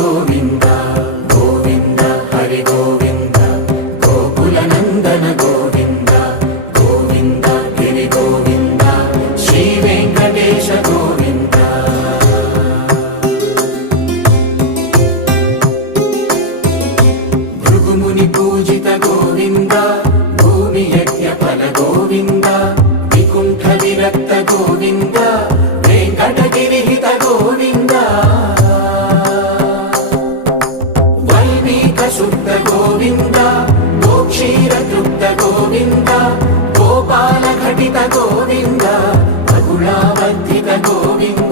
గోవింద గోవింద హరి గోవింద గోకుల నందన గోవింద గోవింద గిరి గోవింద శ్రీ వెంకటేశ గోవింద భృగుముని పూజిత గోవింద భూమి యజ్ఞ ఫల గోవింద వికుంఠ విరక్త గోవింద వెంకటగిరిహిత గోవింద వైదిక శుద్ధ గోవింద గోక్షీర తృప్త గోవింద గోపాల ఘటిత గోవింద బహుళావర్ధిత గోవింద